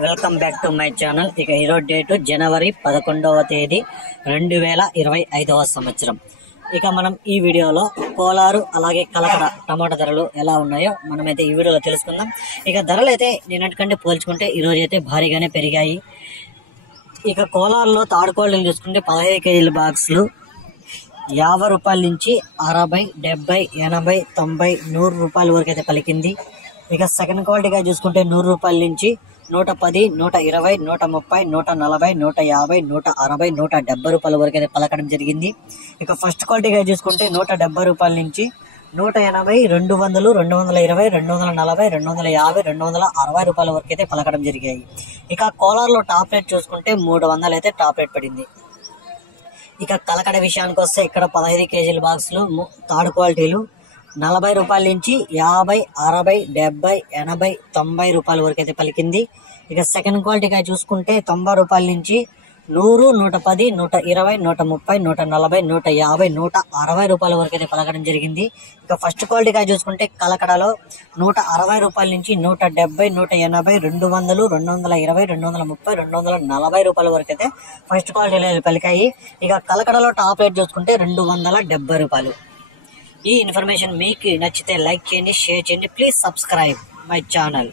Welcome back to my channel. ఇక ఈరోజు date జనవరి 11వ తేదీ 2025వ సంవత్సరం. ఇక మనం ఈ వీడియోలో కోలారు అలాగే కలకడ టమాటా ధరలు ఎలా ఉన్నాయో మనమైతే ఈ వీడియోలో తెలుసుకుందాం. ఇక ధరలు అయితే నిన్నటికంటే పోల్చుకుంటే ఈ రోజు అయితే భారీగానే పెరిగాయి. ఇక కోలారులో తాడుకోళ్ళని చూసుకుంటే 15 కేజీల బాక్సులు 50 రూపాయల నుంచి 60, 70, 80, 90, 100 రూపాయల వరకు అయితే పలికింది. ఇక సెకండ్ క్వాలిటీగా చూసుకుంటే 100 రూపాయల నుంచి 110, 120, 130, 140, 150, 160, 170 రూపాయల వరకు అయితే పలకడం జరిగింది. ఇక ఫస్ట్ క్వాలిటీగా చూసుకుంటే 170 రూపాయల నుంచి 180, 200, 220, 240, 250, 260 రూపాయల వరకు అయితే పలకడం జరిగాయి. ఇక కోలార్లో టాప్ రేట్ చూసుకుంటే 300 అయితే టాప్ రేట్ పడింది. ఇక కలకడ విషయానికి వస్తే ఇక్కడ 15 కేజీల బాక్సులు థర్డ్ క్వాలిటీలు 40 రూపాయల నుంచి 50, 60, 70, 80, 90 రూపాయల వరకు అయితే పలికింది. ఇక సెకండ్ క్వాలిటీగా చూసుకుంటే 90 రూపాయల నుంచి 100, 110, 120, 130, 140, 150, 160 రూపాయల వరకు అయితే పలకడం జరిగింది. ఇక ఫస్ట్ క్వాలిటీగా చూసుకుంటే కలకడలో 160 రూపాయల నుంచి 170, 180, 200, 220, 230, 240 రూపాయల వరకు అయితే ఫస్ట్ క్వాలిటీలో పలికాయి. ఇక కలకడలో టాప్ రేట్ చూసుకుంటే 270 రూపాయలు. ఈ ఇన్ఫర్మేషన్ మీకు నచ్చితే లైక్ చేయండి, షేర్ చేయండి. Please subscribe my channel.